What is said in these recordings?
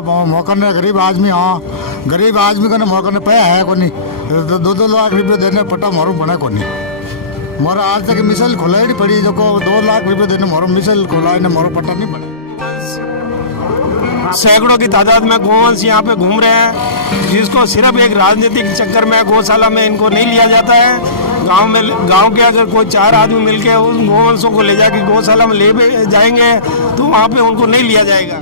मौका ने गरीब आदमी हाँ गरीब आदमी को मौका ने पाया है कोनी 2 लाख रुपये देने पट्टा मारू बना कोनी मोरा आज तक मिसल खोला ही पड़ी जो को 2 लाख रुपये देने मोरो मिसल खोला है मोरो पट्टा नहीं बने। सैकड़ों की तादाद में गौवंश यहाँ पे घूम रहे हैं, जिसको सिर्फ एक राजनीतिक चक्कर में गौशाला में इनको नहीं लिया जाता है। गांव के अगर कोई 4 आदमी मिलके उन गौवंशों को ले जाके गौशाला में ले जाएंगे तो वहाँ पे उनको नहीं लिया जाएगा।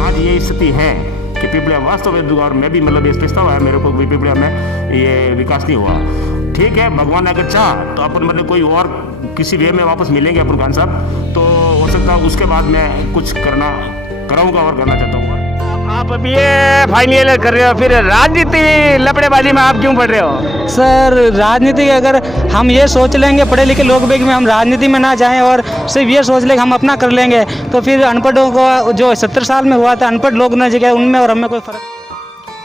आज ये स्थिति है कि पिपलिया वास्तव में, और मैं भी मतलब इस पछतावा है मेरे को भी, पिपलिया में ये विकास नहीं हुआ। ठीक है, भगवान अगर चाह तो अपन मतलब कोई और किसी वे में वापस मिलेंगे अपन खान साहब, तो हो सकता है उसके बाद मैं कुछ कराऊंगा और करना चाहता हूँ। आप अभी ये फाइनल कर रहे हो, फिर राजनीति लपड़ेबाजी में आप क्यों पढ़ रहे हो? सर राजनीति अगर हम ये सोच लेंगे पढ़े लिखे लोग भी हम राजनीति में ना जाएं और सिर्फ ये सोच लें हम अपना कर लेंगे तो फिर अनपढ़ों को जो 70 साल में हुआ था अनपढ़ लोग न जगह उनमें और हमें कोई फर्क।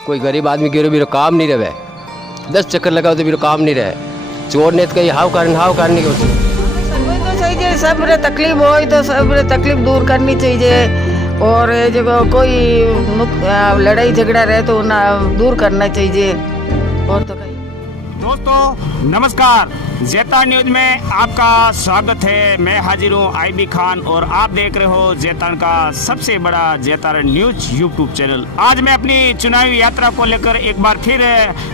कोई गरीब आदमी के भी काम नहीं रहे, 10 चक्कर लगाओ तो भी काम नहीं रहे, चोर ने तो कहीं हाव करने के तो चाहिए सब तकलीफ हो तो सब तकलीफ दूर करनी चाहिए और जो कोई लड़ाई झगड़ा रहे तो ना दूर करना चाहिए और तो कहीं। दोस्तों नमस्कार, जेता न्यूज में आपका स्वागत है। मैं हाजिर हूँ आईबी खान और आप देख रहे हो जेतान का सबसे बड़ा जेतान न्यूज यूट्यूब चैनल। आज मैं अपनी चुनावी यात्रा को लेकर एक बार फिर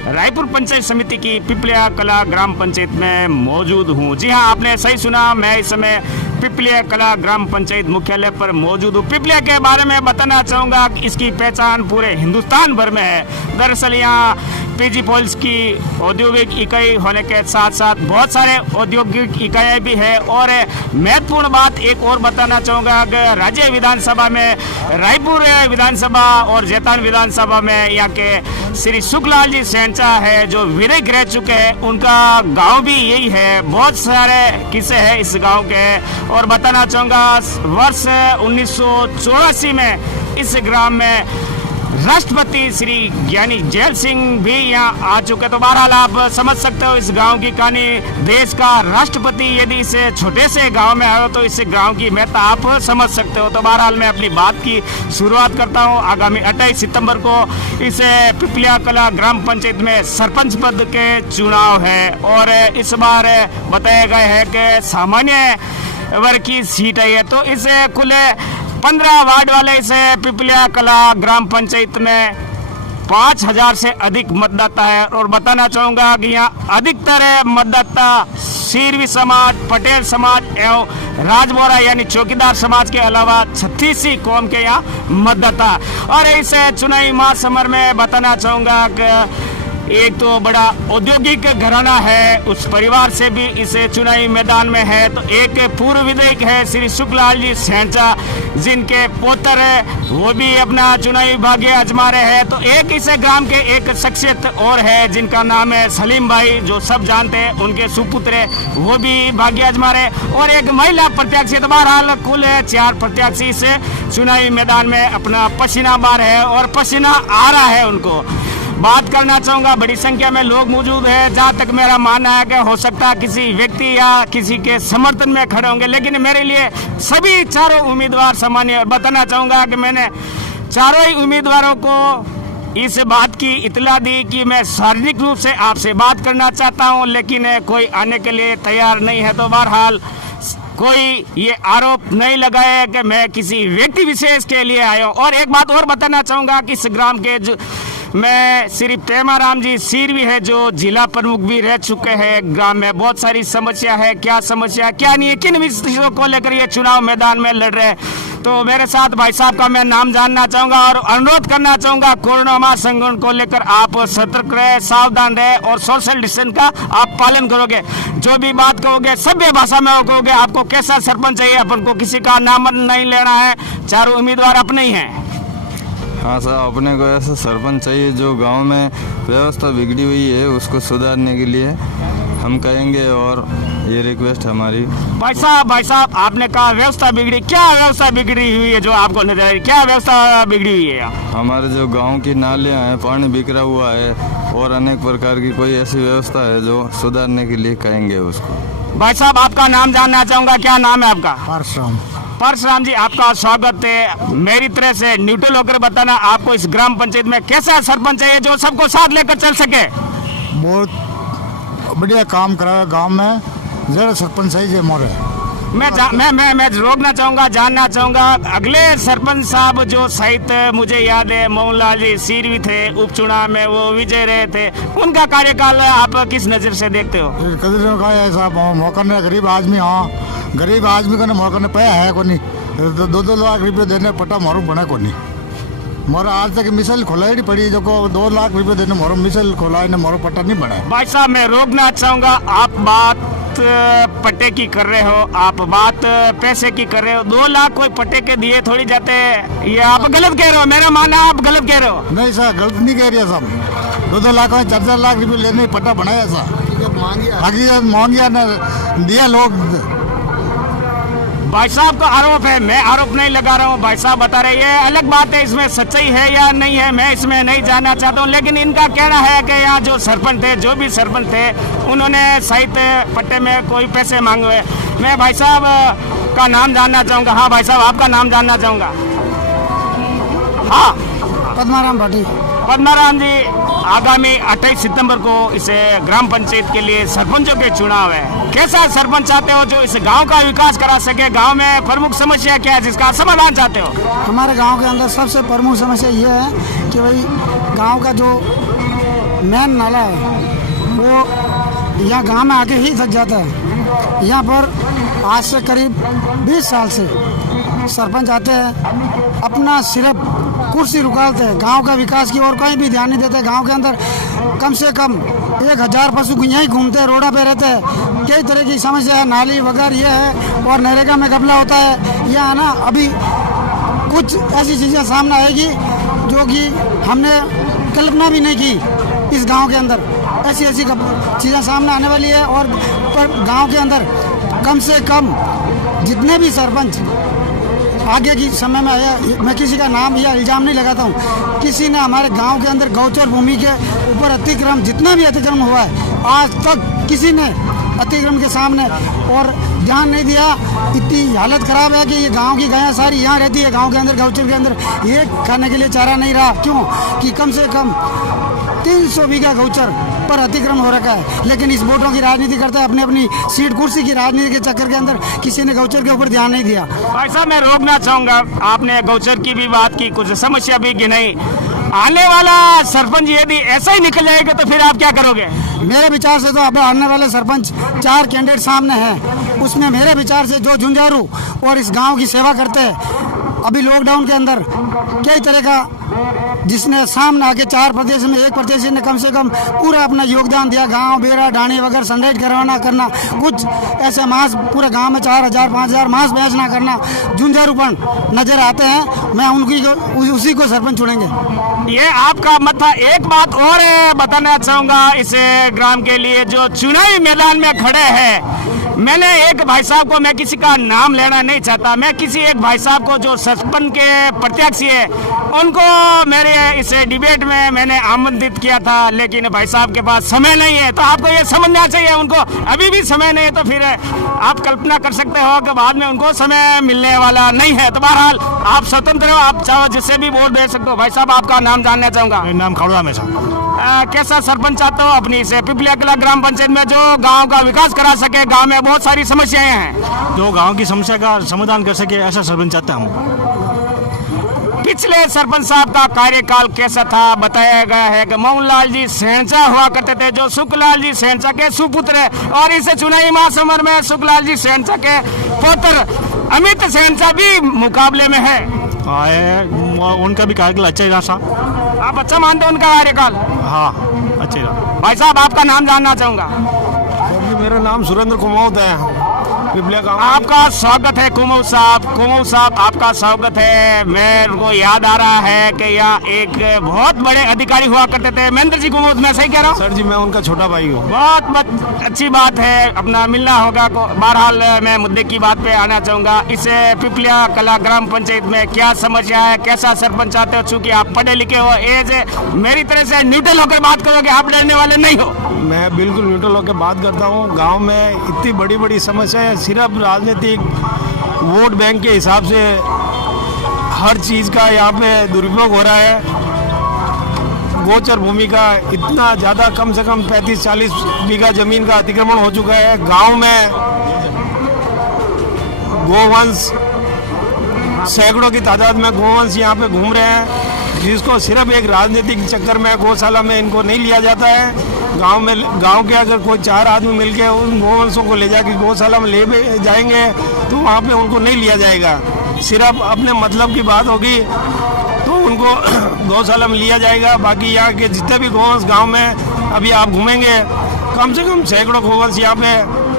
रायपुर पंचायत समिति की पिपलिया कला ग्राम पंचायत में मौजूद हूँ। जी हाँ, आपने सही सुना, मैं इस समय पिपलिया कला ग्राम पंचायत मुख्यालय पर मौजूद हूँ। पिपलिया के बारे में बताना चाहूँगा कि इसकी पहचान पूरे हिंदुस्तान भर में है। दरअसल यहाँ पीजी पॉल्स की औद्योगिक इकाई होने के साथ साथ बहुत सारे औद्योगिक इकाइयाँ भी है। और महत्वपूर्ण बात एक और बताना चाहूँगा कि राज्य विधानसभा में रायपुर विधानसभा और जेतान विधानसभा में यहाँ के श्री सुखलाल जी सेंचा है जो विधायक रह चुके हैं, उनका गांव भी यही है। बहुत सारे किस्से हैं इस गांव के और बताना चाहूँगा वर्ष 1984 में इस ग्राम में राष्ट्रपति श्री ज्ञानी जैल सिंह भी यहाँ आ चुके। तो बहरहाल आप समझ सकते हो इस गांव की कहानी। देश का राष्ट्रपति यदि इस छोटे से गांव में आए तो इस गांव की महत्ता आप समझ सकते हो। तो बहरहाल मैं अपनी बात की शुरुआत करता हूँ। आगामी 28 सितंबर को इस पिपलिया कला ग्राम पंचायत में सरपंच पद के चुनाव है और इस बार बताया गया है कि सामान्य वर्ग की सीट है। तो इस कुल 15 वार्ड वाले इस पिपलिया कला ग्राम पंचायत में 5000 से अधिक मतदाता है। और बताना चाहूँगा कि यहाँ अधिकतर मतदाता सीरवी समाज, पटेल समाज एवं राजबोरा यानी चौकीदार समाज के अलावा 36 कौम के यहाँ मतदाता। और इस चुनावी महासमर में बताना चाहूँगा कि एक तो बड़ा औद्योगिक घराना है, उस परिवार से भी इस चुनावी मैदान में है। तो एक पूर्व विधायक है श्री सुखलाल जी सेंचा, जिनके पुत्र वो भी अपना चुनावी भाग्य आजमा रहे हैं। तो एक इस ग्राम के एक शख्सियत और है जिनका नाम है सलीम भाई, जो सब जानते हैं, उनके सुपुत्र वो भी भाग्य आजमा रहे और एक महिला प्रत्याशी। तो बहरहाल कुल 4 प्रत्याशी इस चुनावी मैदान में अपना पसीना मार है और पसीना आ रहा है उनको। बात करना चाहूँगा, बड़ी संख्या में लोग मौजूद है। जहाँ तक मेरा मानना है कि हो सकता है किसी व्यक्ति या किसी के समर्थन में खड़े होंगे, लेकिन मेरे लिए सभी चारों उम्मीदवार सामान्य। और बताना चाहूँगा कि मैंने चारों ही उम्मीदवारों को इस बात की इतला दी कि मैं शारीरिक रूप से आपसे बात करना चाहता हूँ, लेकिन कोई आने के लिए तैयार नहीं है। तो बहरहाल कोई ये आरोप नहीं लगाया कि मैं किसी व्यक्ति विशेष के लिए आया हूँ। और एक बात और बताना चाहूँगा कि इस ग्राम के जो मैं श्री प्रेमाराम जी सीरवी है जो जिला प्रमुख भी रह चुके हैं। ग्राम में बहुत सारी समस्या है, क्या समस्या क्या नहीं है, किन विषयों को लेकर ये चुनाव मैदान में लड़ रहे हैं। तो मेरे साथ भाई साहब का मैं नाम जानना चाहूँगा और अनुरोध करना चाहूँगा, कोरोना महासंकट को लेकर आप सतर्क रहे, सावधान रहे और सोशल डिस्टेंस का आप पालन करोगे। जो भी बात कहोगे सभ्य भाषा में कहोगे। आपको कैसा सरपंच चाहिए, अपन को किसी का नाम नहीं लेना है, चारों उम्मीदवार अपने ही हैं। हाँ सर, अपने को ऐसा सरपंच चाहिए जो गांव में व्यवस्था बिगड़ी हुई है उसको सुधारने के लिए हम कहेंगे और ये रिक्वेस्ट हमारी। भाई साहब आपने कहा व्यवस्था बिगड़ी, क्या व्यवस्था बिगड़ी हुई है जो आपको नजर आ रही, क्या व्यवस्था बिगड़ी हुई है? हमारे जो गांव की नालियाँ हैं, पानी बिखरा हुआ है और अनेक प्रकार की कोई ऐसी व्यवस्था है जो सुधारने के लिए कहेंगे उसको। भाई साहब आपका नाम जानना चाहूँगा, क्या नाम है आपका? परसों। परशुराम जी, आपका स्वागत है। मेरी तरह से न्यूट्रल होकर बताना, आपको इस ग्राम पंचायत में कैसा सरपंच है जो सबको साथ लेकर चल सके? बहुत बढ़िया काम करा है गांव में। जरा सरपंच सही है मोरे। मैं रोकना चाहूंगा, जानना चाहूंगा, अगले सरपंच साहब जो सहित मुझे याद है मोहनलाल जी सीर भी थे, उपचुनाव में वो विजय रहे थे, उनका कार्यकाल आप किस नजर से देखते हो? कदर का ऐसा मौका ने गरीब आदमी, हाँ गरीब आदमी को मौका ने पाया है को नहीं। 2-2 लाख रुपये देने पट्टा मारू बना को नहीं। मोरा आज तक मिसल खोला ही पड़ी जो को 2 लाख रुपये देने मोरो मिसल खोला है, मोरो पट्टा नहीं बना। भाई साहब, मैं रोकना चाहूंगा, आप बात पट्टे की कर रहे हो, आप बात पैसे की कर रहे हो। 2 लाख कोई पट्टे के दिए थोड़ी जाते हैं, ये आप गलत कह रहे हो। मेरा मानना आप गलत कह रहे हो। नहीं सर, गलत नहीं कह रही है साहब। 2-2 लाख में 4-4 लाख रुपये लेने पट्टा बनाया सर। हकीकत मांगिया दिया लोग। भाई साहब का आरोप है, मैं आरोप नहीं लगा रहा हूँ। भाई साहब बता रहे हैं, अलग बात है, इसमें सच्चाई है या नहीं है मैं इसमें नहीं जानना चाहता हूँ, लेकिन इनका कहना है कि यहाँ जो सरपंच थे, जो भी सरपंच थे, उन्होंने सहित पट्टे में कोई पैसे मांगे। मैं भाई साहब का नाम जानना चाहूँगा। हाँ भाई साहब, आपका नाम जानना चाहूँगा। हाँ, पद्माराम भाटी। पद्माराम जी, आगामी 28 सितंबर को इस ग्राम पंचायत के लिए सरपंचों के चुनाव है। कैसा सरपंच चाहते हो जो इस गांव का विकास करा सके? गांव में प्रमुख समस्या क्या है जिसका समाधान चाहते हो? हमारे गांव के अंदर सबसे प्रमुख समस्या ये है कि भाई गांव का जो मेन नाला है वो यहाँ गांव में आके ही थक जाता है। यहाँ पर आज से करीब 20 साल से सरपंच आते हैं, अपना सिर्फ कुर्सी रुकालते हैं, गांव का विकास की और कहीं भी ध्यान नहीं देते। गांव के अंदर कम से कम 1000 पशु यहीं घूमते हैं, रोडा पे रहते हैं। कई तरह की समस्या है, नाली वगैरह ये है, और नरेगा में घपला होता है। यह ना अभी कुछ ऐसी चीज़ें सामने आएगी जो कि हमने कल्पना भी नहीं की। इस गांव के अंदर ऐसी चीज़ें सामने आने वाली है। और पर गांव के अंदर कम से कम जितने भी सरपंच आगे की समय में आया, मैं किसी का नाम या इल्ज़ाम नहीं लगाता हूँ, किसी ने हमारे गांव के अंदर गौचर भूमि के ऊपर अतिक्रमण, जितना भी अतिक्रमण हुआ है, आज तक किसी ने अतिक्रमण के सामने और ध्यान नहीं दिया। इतनी हालत खराब है कि ये गांव की गायें सारी यहाँ रहती है, गांव के अंदर गौचर के अंदर ये खाने के लिए चारा नहीं रहा। क्यों कि कम से कम 300 बीघा गौचर पर अतिक्रमण हो रखा है। लेकिन इस वोटों की राजनीति करते हैं, अपनी सीट कुर्सी की राजनीति के चक्कर के अंदर किसी ने गौचर के ऊपर ध्यान नहीं दिया। भाई साहब, मैं रोकना चाहूंगा, आपने गौचर की भी बात की, कुछ समस्या भी गिनाई। आने वाला सरपंच यदि ऐसा ही निकल जाएगा तो फिर आप क्या करोगे? मेरे विचार से तो अब आने वाले सरपंच 4 कैंडिडेट सामने हैं, उसमें मेरे विचार से जो झुंझारू और इस गांव की सेवा करते हैं, अभी लॉकडाउन के अंदर कई तरह का जिसने सामने आके 4 प्रदेश में 1 प्रदेश ने कम से कम पूरा अपना योगदान दिया। गांव बेड़ा ढाणी वगैरह सनलाइट करवाना करना, कुछ ऐसे मांस पूरे गांव में 4000 5000 मांस बेचना करना, झुंझारूपन नजर आते हैं। मैं उसी को सरपंच चुनेंगे। ये आपका मत था। एक बात और बताना चाहूंगा इस ग्राम के लिए जो चुनावी मैदान में खड़े हैं, मैंने एक भाई साहब को, मैं किसी का नाम लेना नहीं चाहता, मैं किसी एक भाई साहब को जो सरपंच के प्रत्याशी है उनको मेरे इस डिबेट में मैंने आमंत्रित किया था, लेकिन भाई साहब के पास समय नहीं है। तो आपको ये समझना चाहिए, उनको अभी भी समय नहीं है, तो फिर आप कल्पना कर सकते हो कि बाद में उनको समय मिलने वाला नहीं है। तो बहरहाल आप स्वतंत्र हो, आप चाहो जिससे भी वोट दे सकते हो। भाई साहब, आपका नाम जानना चाहूंगा। नाम खड़वा में साहब। कैसा सरपंच चाहते हो अपनी इस पिपलिया कला ग्राम पंचायत में जो गांव का विकास करा सके? गांव में बहुत सारी समस्याएं हैं, जो गांव की समस्या का समाधान कर सके, ऐसा सरपंच चाहते हैं हम। पिछले सरपंच साहब का कार्यकाल कैसा था? बताया गया है कि मोहनलाल जी सेंचा हुआ करते थे, जो सुखलाल जी सेंचा के सुपुत्र है, और इस चुनावी महासमर में सुखलाल जी सेंचा के पुत्र अमित सेंचा भी मुकाबले में है। उनका भी कार्यकाल अच्छा ही रहा साहब। आप अच्छा मानते हो उनका कार्यकाल? हाँ, अच्छा ही रहा। भाई साहब, आपका नाम जानना चाहूंगा। मेरा नाम सुरेंद्र कुमाऊत है, पिपलिया गांव। आपका स्वागत है कुमाऊं साहब। कुमाऊं साहब, आपका स्वागत है। मेरे को याद आ रहा है कि यहाँ एक बहुत बड़े अधिकारी हुआ करते थे, महेंद्र जी कुमाऊं, मैं सही कह रहा हूँ? सर जी, मैं उनका छोटा भाई हूँ। बहुत अच्छी बात है, अपना मिलना होगा। बहरहाल मैं मुद्दे की बात पे आना चाहूंगा। इस पिपलिया कला ग्राम पंचायत में क्या समस्या है, कैसा सरपंच चाहते हो? चूंकि आप पढ़े लिखे हो, एज मेरी तरह से न्यूट्रल होकर बात करोगे, आप डरने वाले नहीं हो। मैं बिल्कुल न्यूट्रल होकर बात करता हूँ। गांव में इतनी बड़ी बड़ी समस्या है, सिर्फ राजनीतिक वोट बैंक के हिसाब से हर चीज़ का यहाँ पे दुरुपयोग हो रहा है। गोचर भूमि का इतना ज़्यादा, कम से कम 35-40 बीघा ज़मीन का अतिक्रमण हो चुका है। गांव में गोवंश, सैकड़ों की तादाद में गोवंश यहाँ पे घूम रहे हैं, जिसको सिर्फ एक राजनीतिक चक्कर में गौशाला में इनको नहीं लिया जाता है। गांव के अगर कोई 4 आदमी मिलके उन गोवंशों को ले जाके गौशाला में ले जाएंगे तो वहाँ पे उनको नहीं लिया जाएगा। सिर्फ अपने मतलब की बात होगी तो उनको गौशाला में लिया जाएगा। बाकी यहाँ के जितने भी गोवंश गांव में अभी आप घूमेंगे, कम से कम सैकड़ों गोवंश यहाँ पे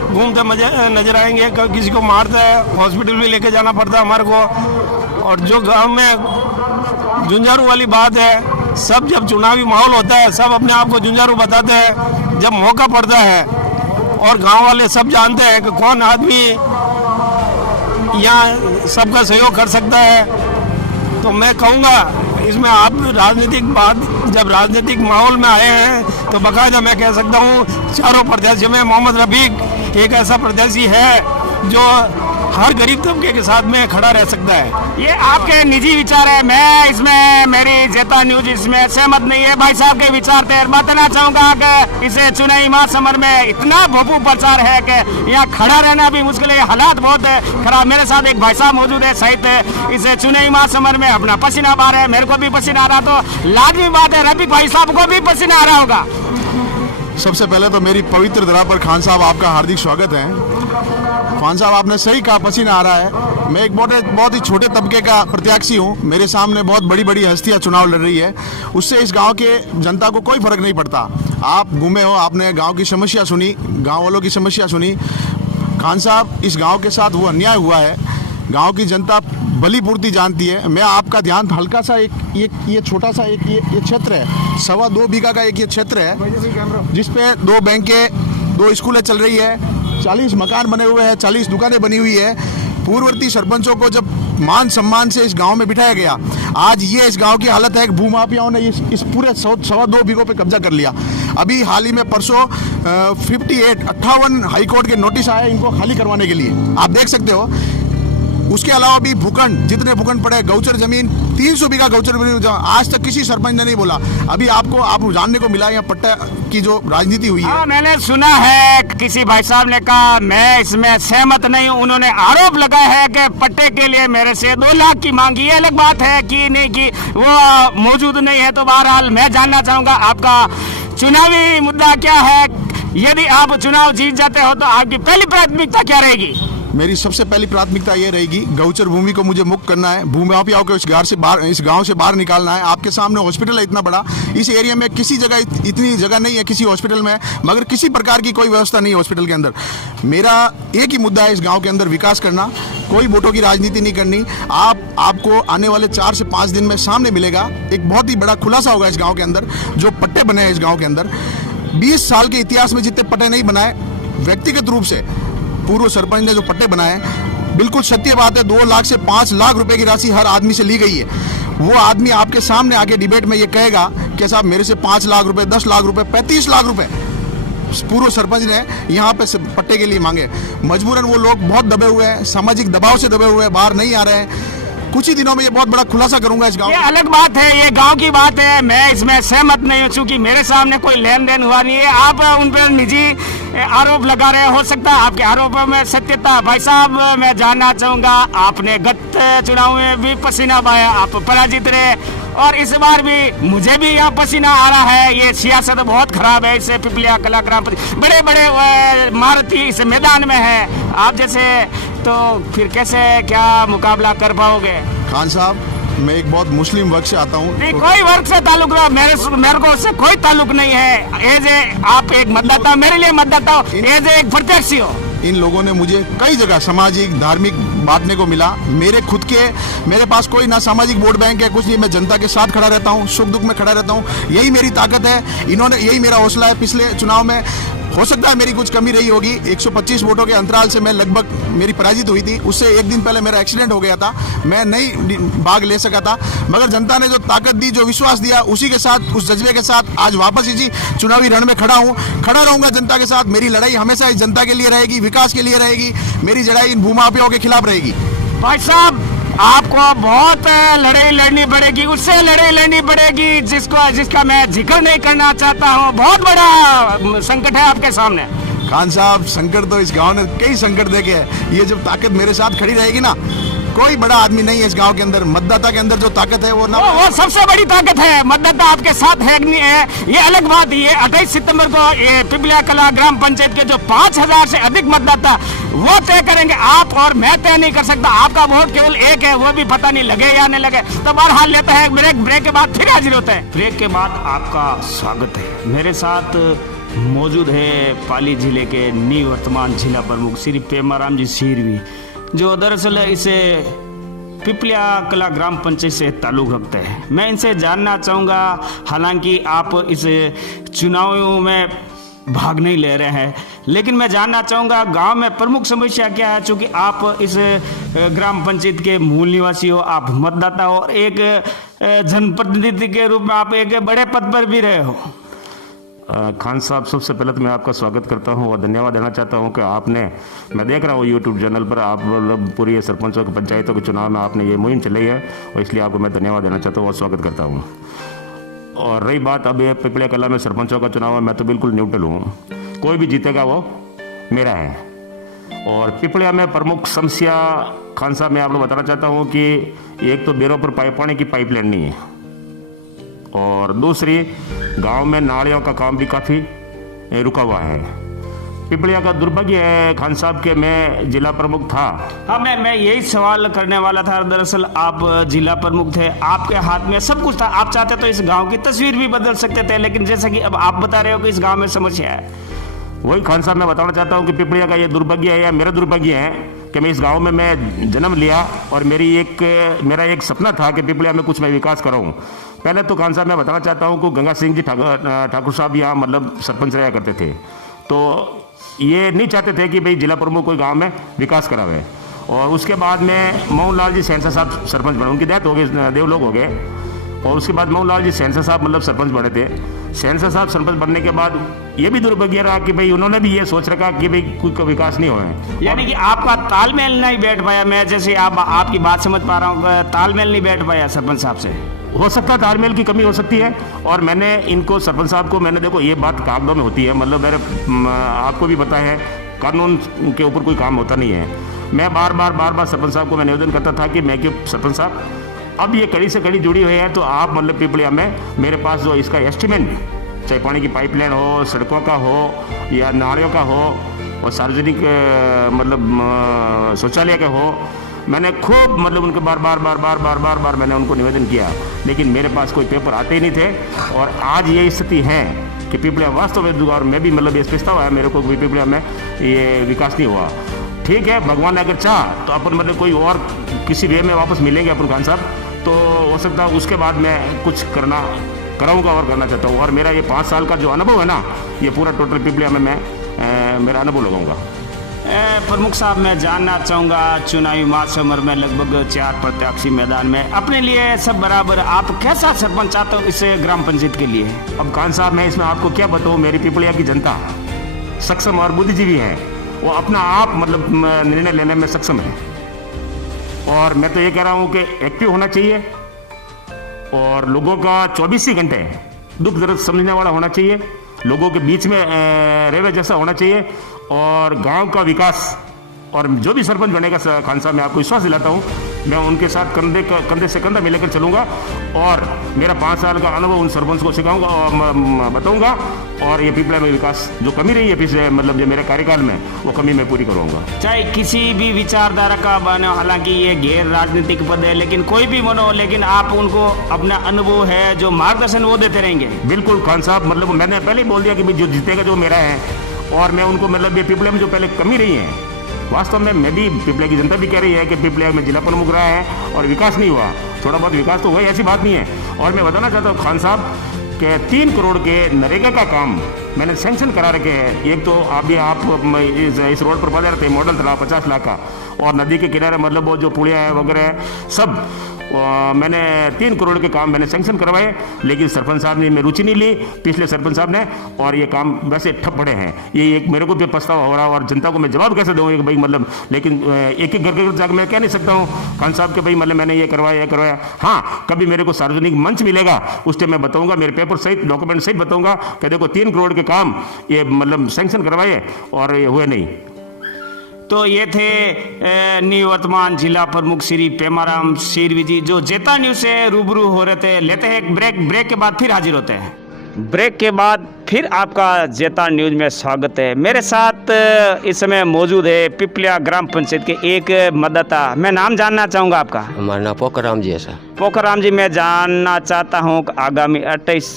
घूमते नजर आएंगे। किसी को मारता है, हॉस्पिटल भी लेके जाना पड़ता है हमारे को। और जो गांव में झुंझारू वाली बात है, सब जब चुनावी माहौल होता है सब अपने आप को झुंझारू बताते हैं। जब मौका पड़ता है और गांव वाले सब जानते हैं कि कौन आदमी यहाँ सबका सहयोग कर सकता है, तो मैं कहूँगा इसमें आप राजनीतिक बात, जब राजनीतिक माहौल में आए हैं तो बाकायदा मैं कह सकता हूँ चारों प्रत्याशियों में मोहम्मद रफीक एक ऐसा प्रत्याशी है जो हर गरीब तबके के साथ में खड़ा रह सकता है। ये आपके निजी विचार है, मैं इसमें, मेरी जेता न्यूज इसमें सहमत नहीं है। भाई साहब के विचार थे। बताना चाहूंगा कि इसे चुनावी महासमर में इतना भोपू प्रचार है कि यहाँ खड़ा रहना भी मुश्किल है। हालात बहुत खराब। मेरे साथ एक भाई साहब मौजूद है सहित इसे चुनावी महासमर में अपना पसीना आ रहा है, मेरे को भी पसीना आ रहा, तो लाजमी बात है रफीक भाई साहब को भी पसीना आ रहा होगा। सबसे पहले तो मेरी पवित्र धरा पर खान साहब आपका हार्दिक स्वागत है। खान साहब आपने सही कहा, पसीना आ रहा है। मैं एक बहुत ही छोटे तबके का प्रत्याशी हूँ। मेरे सामने बहुत बड़ी बड़ी हस्तियाँ चुनाव लड़ रही है, उससे इस गांव के जनता को कोई फर्क नहीं पड़ता। आप घूमे हो, आपने गांव की समस्या सुनी, गांव वालों की समस्या सुनी। खान साहब, इस गांव के साथ वो अन्याय हुआ है, गांव की जनता भली पूर्ति जानती है। मैं आपका ध्यान हल्का सा ये छोटा सा ये क्षेत्र है, 2.25 बीघा का एक ये क्षेत्र है, जिसपे 2 बैंकें, 2 स्कूलें चल रही है, 40 मकान बने हुए हैं, 40 दुकानें बनी हुई है। पूर्ववर्ती सरपंचों को जब मान सम्मान से इस गांव में बिठाया गया, आज ये इस गांव की हालत है कि भूमाफियाओं ने इस पूरे 2.25 बीघों पे कब्जा कर लिया। अभी हाल ही में परसों 58 हाईकोर्ट के नोटिस आए इनको खाली करवाने के लिए, आप देख सकते हो। उसके अलावा भी भूखंड, जितने भूखंड पड़े, गौचर जमीन, 300 बीघा गौचर जमीन, आज तक किसी सरपंच ने नहीं बोला। अभी आपको जानने को मिला यहाँ पट्टा की जो राजनीति हुई है। मैंने सुना है किसी भाई साहब ने कहा, मैं इसमें सहमत नहीं हूँ। उन्होंने आरोप लगाया है कि पट्टे के लिए मेरे से 2 लाख की मांगी। ये अलग बात है कि नहीं कि वो मौजूद नहीं है। तो बहरहाल मैं जानना चाहूंगा आपका चुनावी मुद्दा क्या है। यदि आप चुनाव जीत जाते हो तो आपकी पहली प्राथमिकता क्या रहेगी? मेरी सबसे पहली प्राथमिकता ये रहेगी, गौचर भूमि को मुझे मुक्त करना है, भूमाफियाओं को इस गांव से बाहर निकालना है। आपके सामने हॉस्पिटल है इतना बड़ा, इस एरिया में किसी जगह इतनी जगह नहीं है किसी हॉस्पिटल में, मगर किसी प्रकार की कोई व्यवस्था नहीं है हॉस्पिटल के अंदर। मेरा एक ही मुद्दा है इस गांव के अंदर विकास करना, कोई वोटों की राजनीति नहीं करनी। आपको आने वाले 4 से 5 दिन में सामने मिलेगा, एक बहुत ही बड़ा खुलासा होगा इस गाँव के अंदर। जो पट्टे बने हैं इस गाँव के अंदर, 20 साल के इतिहास में जितने पट्टे नहीं बनाए, व्यक्तिगत रूप से पूर्व सरपंच ने जो पट्टे बनाए, बिल्कुल सत्य बात है, 2 लाख से 5 लाख रुपए की राशि हर आदमी से ली गई है। वो आदमी आपके सामने आके डिबेट में ये कहेगा कि साहब मेरे से 5 लाख रुपए, 10 लाख रुपए, 35 लाख रुपए पूर्व सरपंच ने यहाँ पे पट्टे के लिए मांगे। मजबूरन वो लोग बहुत दबे हुए हैं, सामाजिक दबाव से दबे हुए हैं, बाहर नहीं आ रहे हैं। कुछ ही दिनों में ये बहुत बड़ा खुलासा करूंगा इस गांव। ये अलग बात है, ये गांव की बात है, मैं इसमें सहमत नहीं हूँ क्योंकि मेरे सामने कोई लेन देन हुआ नहीं है। आप उन पर निजी आरोप लगा रहे, हो सकता है आपके आरोपों में सत्यता। भाई साहब, मैं जानना चाहूंगा, आपने गत चुनाव में भी पसीना बहाया, आप पराजित रहे, और इस बार भी मुझे भी यहाँ पसीना आ रहा है। ये सियासत बहुत खराब है, इससे पिपलिया कलाग्राम बड़े बड़े महारथी इस मैदान में है आप जैसे, तो फिर कैसे क्या मुकाबला कर पाओगे? खान साहब, मैं एक बहुत मुस्लिम वर्ग से आता हूँ। कोई वर्ग से ताल्लुक मेरे को उससे कोई ताल्लुक नहीं है। एज ए आप एक मतदाता, मेरे लिए मतदाता, एज ए एक प्रत्याशी हो। इन लोगों ने मुझे कई जगह सामाजिक धार्मिक बांटने को मिला। मेरे पास कोई ना सामाजिक वोट बैंक है, कुछ नहीं। मैं जनता के साथ खड़ा रहता हूँ, सुख दुख में खड़ा रहता हूँ, यही मेरी ताकत है। यही मेरा हौसला है। पिछले चुनाव में हो सकता है मेरी कुछ कमी रही होगी। 125 वोटों के अंतराल से मैं लगभग मेरी पराजित हुई थी। उससे एक दिन पहले मेरा एक्सीडेंट हो गया था, मैं नहीं भाग ले सका था। मगर जनता ने जो ताकत दी, जो विश्वास दिया, उसी के साथ, उस जज्बे के साथ आज वापस इसी चुनावी रण में खड़ा हूँ। खड़ा रहूंगा जनता के साथ। मेरी लड़ाई हमेशा इस जनता के लिए रहेगी, विकास के लिए रहेगी। मेरी लड़ाई इन भूमाफियाओं के खिलाफ रहेगी। भाई साहब, आपको बहुत लड़ाई लड़नी पड़ेगी, उससे लड़ाई लड़नी पड़ेगी जिसका मैं जिक्र नहीं करना चाहता हूँ। बहुत बड़ा संकट है आपके सामने। खान साहब, संकट तो इस गांव ने कई संकट देखे हैं। ये जब ताकत मेरे साथ खड़ी रहेगी ना, कोई बड़ा आदमी नहीं है इस गांव के अंदर। मतदाता के अंदर जो ताकत है वो ना, वो सबसे बड़ी ताकत है। मतदाता आपके साथ है नहीं है, ये अलग बात। ये 28 सितंबर को ये पिपलिया कला ग्राम पंचायत के जो 5000 से अधिक मतदाता वो तय करेंगे। आप और मैं तय नहीं कर सकता। आपका वोट केवल एक है, वो भी पता नहीं लगे या नहीं लगे। तो बहरहाल लेता है ब्रेक के बाद फिर हाजिर होता है। ब्रेक के बाद आपका स्वागत है। मेरे साथ मौजूद है पाली जिले के निवर्तमान जिला प्रमुख श्री पेमाराम जी सीरवी, जो दरअसल इसे पिपलिया कला ग्राम पंचायत से ताल्लुक रखते हैं। मैं इनसे जानना चाहूँगा, हालांकि आप इस चुनावों में भाग नहीं ले रहे हैं, लेकिन मैं जानना चाहूँगा गांव में प्रमुख समस्या क्या है। चूँकि आप इस ग्राम पंचायत के मूल निवासी हो, आप मतदाता हो और एक जनप्रतिनिधि के रूप में आप एक बड़े पद पर भी रहे हो। खान साहब, सबसे पहले तो मैं आपका स्वागत करता हूं और धन्यवाद देना चाहता हूं कि आपने, मैं देख रहा हूं यूट्यूब चैनल पर आप मतलब पूरी सरपंचों के पंचायतों के चुनाव में आपने ये मुहिम चलाई है और इसलिए आपको मैं धन्यवाद देना चाहता हूं और स्वागत करता हूं। और रही बात अब ये पिपलिया कला में सरपंचों का चुनाव है, मैं तो बिल्कुल न्यूट्रल हूँ। कोई भी जीतेगा वो मेरा है। और पिपलिया में प्रमुख समस्या खान साहब मैं आपको बताना चाहता हूँ कि एक तो बेरों पर पानी की पाइपलाइन नहीं है, और दूसरी गांव में नालियों का काम भी काफ़ी रुका हुआ है। पिपलिया का दुर्भाग्य है खान साहब के मैं जिला प्रमुख था। हाँ, मैं यही सवाल करने वाला था। दरअसल आप जिला प्रमुख थे, आपके हाथ में सब कुछ था। आप चाहते तो इस गांव की तस्वीर भी बदल सकते थे, लेकिन जैसा कि अब आप बता रहे हो कि इस गांव में समस्या है। वही खान साहब मैं बताना चाहता हूँ कि पिपलिया का ये दुर्भाग्य है या मेरा दुर्भाग्य है कि मैं इस गांव में मैं जन्म लिया और मेरा एक सपना था कि पिपलिया में कुछ मैं विकास कराऊँ। पहले तो खान साहब मैं बताना चाहता हूँ कि गंगा सिंह जी ठाकुर साहब यहाँ मतलब सरपंच रहा करते थे, तो ये नहीं चाहते थे कि भाई जिला प्रमुख कोई गांव में विकास करावे। और उसके बाद में मोहन लाल जी सेंसा साहब सरपंच बने, उनकी डेथ हो गई, देवलोक हो गए। और उसके बाद मोहन लाल जी सेंसा साहब मतलब सरपंच बने थे। सेंसा साहब सरपंच बनने के बाद ये भी दुर्भाग्य रहा कि भाई उन्होंने भी ये सोच रखा कि भाई कोई विकास नहीं हुआ। यानी कि आपका तालमेल नहीं बैठ पाया। मैं जैसे आपकी बात समझ पा रहा हूँ, तालमेल नहीं बैठ पाया सरपंच साहब से। हो सकता है तालमेल की कमी हो सकती है। और मैंने इनको सरपंच साहब को मैंने, देखो ये बात कागजों में होती है, मतलब मेरे आपको भी पता है कानून के ऊपर कोई काम होता नहीं है। मैं बार बार सरपंच साहब को मैं निवेदन करता था कि मैं सरपंच साहब अब ये कड़ी से कड़ी जुड़ी हुई है, तो आप मतलब पिपलिया में मेरे पास जो इसका एस्टिमेट, चाहे पानी की पाइपलाइन हो, सड़कों का हो या नालियों का हो और सार्वजनिक मतलब शौचालय का हो, मैंने खूब मतलब उनके बार मैंने उनको निवेदन किया, लेकिन मेरे पास कोई पेपर आते ही नहीं थे। और आज ये स्थिति है कि पिपलिया वास्तव में, और मैं भी मतलब ये पछतावा है मेरे को, पिपलिया में ये विकास नहीं हुआ। ठीक है, भगवान ने अगर चाह तो अपन मतलब कोई और किसी वे में वापस मिलेंगे अपन खान साहब, तो हो सकता है उसके बाद मैं कुछ कराऊंगा और करना चाहता हूँ। और मेरा ये 5 साल का जो अनुभव है ना, ये पूरा टोटल पिपलिया में मैं मेरा अनुभव लगाऊंगा। प्रमुख साहब, मैं जानना चाहूँगा, चुनावी महासमर में लगभग 4 प्रत्याशी मैदान में, अपने लिए सब बराबर, आप कैसा सरपंच चाहते हो इस ग्राम पंचायत के लिए? अब खान साहब मैं इसमें आपको क्या बताऊँ, मेरी पिपलिया की जनता सक्षम और बुद्धिजीवी है, वो अपना आप मतलब निर्णय लेने में सक्षम है। और मैं तो ये कह रहा हूँ कि एक्टिव होना चाहिए और लोगों का 24 ही घंटे दुख दर्द समझने वाला होना चाहिए, लोगों के बीच में रहवे जैसा होना चाहिए और गांव का विकास। और जो भी सरपंच बनेगा खान साहब, मैं आपको विश्वास दिलाता हूँ, मैं उनके साथ कंधे से कंधा मिलाकर चलूँगा और मेरा 5 साल का अनुभव उन सरपंच को सिखाऊंगा और बताऊँगा। और ये पिपलिया में विकास जो कमी रही है पिछले मतलब जो मेरे कार्यकाल में, वो कमी मैं पूरी करूँगा। चाहे किसी भी विचारधारा का बनो, हालांकि ये गैर राजनीतिक पद है, लेकिन कोई भी बनो, लेकिन आप उनको अपना अनुभव है जो मार्गदर्शन वो देते रहेंगे। बिल्कुल खान साहब, मतलब मैंने पहले ही बोल दिया कि जो जीतेगा जो मेरा है, और मैं उनको मतलब ये पिपलिया में जो पहले कमी रही है, वास्तव में मैं भी, पिपलिया की जनता भी कह रही है कि पिपलिया में जिला प्रमुख रहा है और विकास नहीं हुआ, थोड़ा बहुत विकास तो हुआ, ऐसी बात नहीं है। और मैं बताना चाहता हूँ खान साहब कि 3 करोड़ के नरेगा का काम मैंने सेंक्शन करा रखे हैं। एक तो आप इस रोड पर बजा रहे थे मॉडल तालाब 50 लाख का, और नदी के किनारे मतलब वो जो पुलिया है वगैरह है सब मैंने 3 करोड़ के काम मैंने सेंक्शन करवाए, लेकिन सरपंच साहब ने रुचि नहीं ली, पिछले सरपंच साहब ने, और ये काम वैसे ठप पड़े हैं। ये एक मेरे को भी पछतावा हो रहा है, और जनता को मैं जवाब कैसे दूँ भाई, मतलब लेकिन एक एक घर जाकर मैं कह नहीं सकता हूँ खान साहब के भाई मतलब मैंने ये करवाया। हाँ, कभी मेरे को सार्वजनिक मंच मिलेगा उस टाइम मैं बताऊँगा, मेरे पेपर सहित डॉक्यूमेंट सहित बताऊँगा कि देखो 3 करोड़ के काम ये मतलब सेंक्शन करवाए और ये हुए नहीं। तो ये थे निवर्तमान जिला प्रमुख श्री पेमाराम सिरवी जी, जो जेता न्यूज से रूबरू हो रहे थे। लेते हैं एक ब्रेक के बाद फिर हाजिर होते हैं। ब्रेक के बाद फिर आपका जेता न्यूज में स्वागत है। मेरे साथ इस समय मौजूद है पिपलिया ग्राम पंचायत के एक मतदाता। मैं नाम जानना चाहूँगा आपका। हमारा नाम पोखराम जी है सर। पोखराम जी, मैं जानना चाहता हूँ कि आगामी 28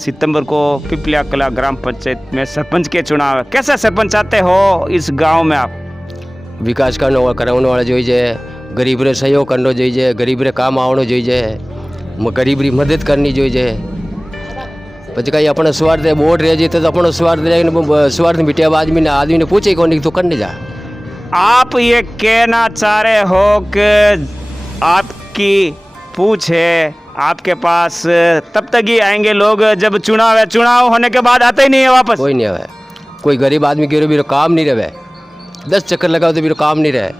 सितंबर को पिपलिया कला ग्राम पंचायत में सरपंच के चुनाव है। कैसा सरपंच चाहते हो इस गाँव में आप? विकास कराने वाला જોઈએ, ગરીબને સહયોગ કરવો જોઈએ, ગરીબને કામ આવવાનું જોઈએ, ગરીબની મદદ કરવી જોઈએ। પછી કઈ આપણો સ્વાર્થ વોટ રહે તો આપણો સ્વાર્થ મિટ્યા આદમીને પૂછે કોની તો કરને जा। आप ये कहना चाह रहे हो कि आपकी पूछ है आपके पास तब तक ही आएंगे लोग जब चुनाव है, चुनाव होने के बाद आते ही नहीं है वापस? कोई नहीं आवे, कोई गरीब आदमी के भी काम नहीं रहे, 10 चक्कर लगाओ तो भी काम नहीं रहे।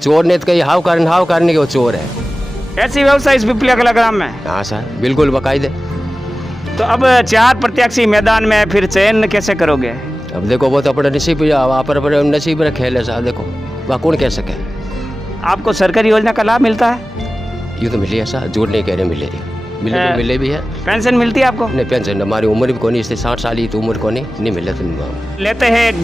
चोर ने तो कहीं हाव कारण के वो चोर है। ऐसी व्यवस्था इस पिपलिया कला ग्राम में? हाँ सर, बिल्कुल बाकायदे। तो अब 4 प्रत्याशी मैदान में, फिर चयन कैसे करोगे? अब देखो वो तो अपना नसीब नसीब में खेल है साहब, देखो वह कौन कह सके। आपको सरकारी योजना का लाभ मिलता है? ये तो मिली है सर, झूठ नहीं कह रहे, मिले भी है। पेंशन मिलती है आपको? नहीं, पेंशन हमारी उम्र भी कोनी, इससे 60 साल की तो उम्र कोनी, नहीं मिले तो। लेते हैं एक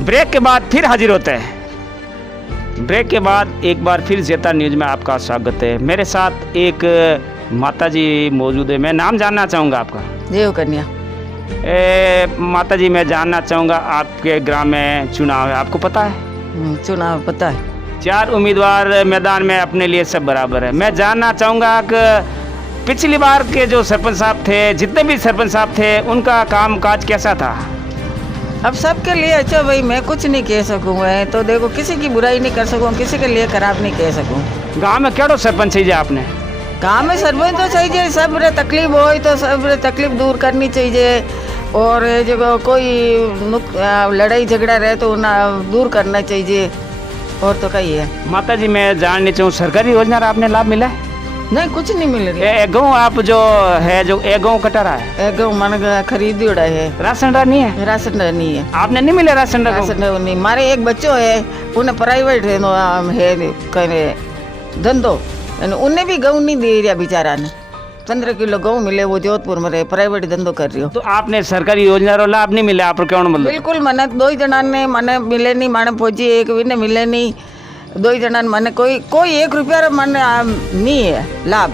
ब्रेक के बाद फिर हाजिर होते हैं। ब्रेक के बाद एक बार फिर जेता न्यूज में आपका स्वागत है। मेरे साथ एक माता जी मौजूद है। मैं नाम जानना चाहूँगा आपका। देव कन्या। माता जी, मैं जानना चाहूँगा आपके ग्राम में चुनाव है, आपको पता है? चुनाव पता है। 4 उम्मीदवार मैदान में, अपने लिए सब बराबर है। मैं जानना चाहूँगा कि पिछली बार के जो सरपंच साहब थे, जितने भी सरपंच साहब थे, उनका काम काज कैसा था? अब सबके लिए अच्छा भाई, मैं कुछ नहीं कह सकूँ। मैं तो देखो किसी की बुराई नहीं कर सकूँ, किसी के लिए खराब नहीं कह सकूँ। गांव में केड़ो सरपंच चाहिए आपने? गांव में सरपंच तो चाहिए, सब रे तकलीफ हो तो सब रे तकलीफ दूर करनी चाहिए, और जो कोई लड़ाई झगड़ा रहे तो ना दूर करना चाहिए, और तो कही है। माता जी, मैं जाननी चाहूँ सरकारी योजना आपने लाभ मिला है? नहीं, कुछ नहीं मिल रही। गेहूँ आप जो है, जो गेहूँ कटा रहा है, गेहूँ मन खरीद उड़ा है। राशन नहीं है? राशन नहीं है। आपने नहीं मिले राशन? राशन नहीं। मारे एक बच्चो है, उन्हें प्राइवेट है धंधो, उन्हें भी गेहूँ नहीं दे रहा बेचारा ने। 15 किलो गेहूँ मिले, वो जोधपुर में रहे, प्राइवेट धंधो कर रही हो। तो आपने सरकारी योजना रो लाभ नहीं मिला आप? क्यों? मतलब बिल्कुल मने 2 जना ने मने मिले नहीं, माने फौजी एक भी ने मिले नहीं, 2 जना मने कोई 1 रुपया मन नहीं है लाभ।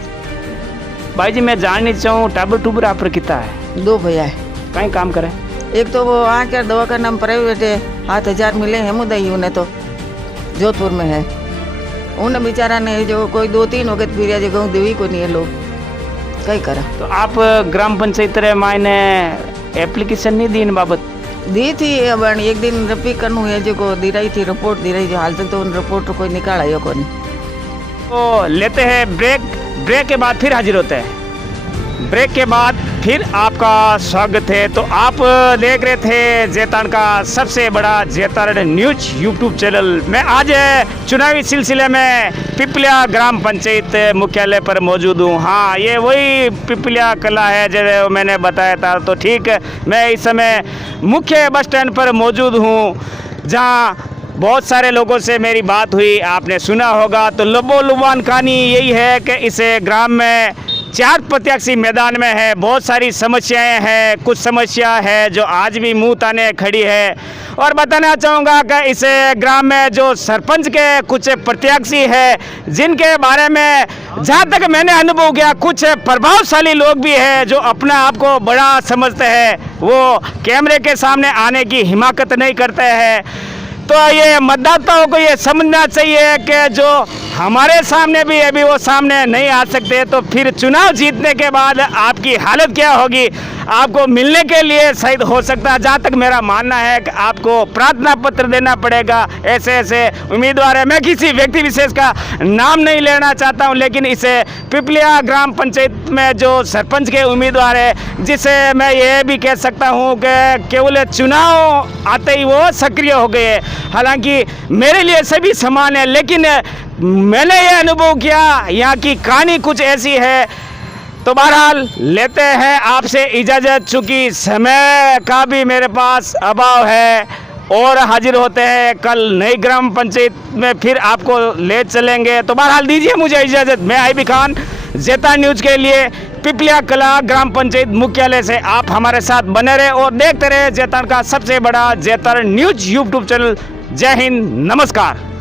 भाई जी, मैं जाननी चाहूँ टाबर टूबर आप कितना है? 2 भैया है। कहीं काम करे? एक तो वो आके दवा का नाम प्राइवेट है, 7,000 मिले हैं मुदई, उन्हें तो जोधपुर में है। उन्हें बेचारा ने जो कोई 2-3 हो गए फिर जगह देवी को नहीं है, लोग कई करा। तो आप ग्राम पंचायत रे मायने एप्लीकेशन नहीं दी इन बाबत? दी थी, अब एक दिन रपी करनू है जो को दी रही थी, रिपोर्ट दी रही थी, हाल तक तो उन रिपोर्ट कोई निकाल आयो को नहीं। तो लेते हैं ब्रेक के बाद फिर हाजिर होते हैं। ब्रेक के बाद फिर आपका स्वागत है। तो आप देख रहे थे जेतान का सबसे बड़ा जेतान न्यूज यूट्यूब चैनल। मैं आज चुनावी सिलसिले में पिपलिया ग्राम पंचायत मुख्यालय पर मौजूद हूँ। हाँ, ये वही पिपलिया कला है जो मैंने बताया था। तो ठीक, मैं इस समय मुख्य बस स्टैंड पर मौजूद हूँ, जहाँ बहुत सारे लोगों से मेरी बात हुई, आपने सुना होगा। तो लबो लुबान कहानी यही है कि इस ग्राम में 4 प्रत्याशी मैदान में है। बहुत सारी समस्याएं हैं, कुछ समस्या है जो आज भी मुंह ताने खड़ी है। और बताना चाहूँगा कि इस ग्राम में जो सरपंच के कुछ प्रत्याशी है, जिनके बारे में जहाँ तक मैंने अनुभव किया, कुछ प्रभावशाली लोग भी हैं जो अपना आप को बड़ा समझते हैं, वो कैमरे के सामने आने की हिमाकत नहीं करते हैं। तो ये मतदाताओं को ये समझना चाहिए कि जो हमारे सामने भी अभी वो सामने नहीं आ सकते, तो फिर चुनाव जीतने के बाद आपकी हालत क्या होगी? आपको मिलने के लिए शायद हो सकता है, जहाँ तक मेरा मानना है कि आपको प्रार्थना पत्र देना पड़ेगा। ऐसे ऐसे उम्मीदवार है, मैं किसी व्यक्ति विशेष का नाम नहीं लेना चाहता हूँ, लेकिन इसे पिपलिया ग्राम पंचायत में जो सरपंच के उम्मीदवार है, जिसे मैं ये भी कह सकता हूँ कि केवल चुनाव आते ही वो सक्रिय हो गए। हालांकि मेरे लिए सभी समान है, लेकिन मैंने ये अनुभव किया यहाँ की कहानी कुछ ऐसी है। तो बहरहाल लेते हैं आपसे इजाज़त, चूँकि समय का भी मेरे पास अभाव है, और हाजिर होते हैं कल नई ग्राम पंचायत में, फिर आपको ले चलेंगे। तो बहरहाल दीजिए मुझे इजाज़त। मैं आईबी खान, जेता न्यूज़ के लिए पिपलिया कला ग्राम पंचायत मुख्यालय से। आप हमारे साथ बने रहे और देखते रहे जेतन का सबसे बड़ा जेतन न्यूज़ यूट्यूब चैनल। जय हिंद, नमस्कार।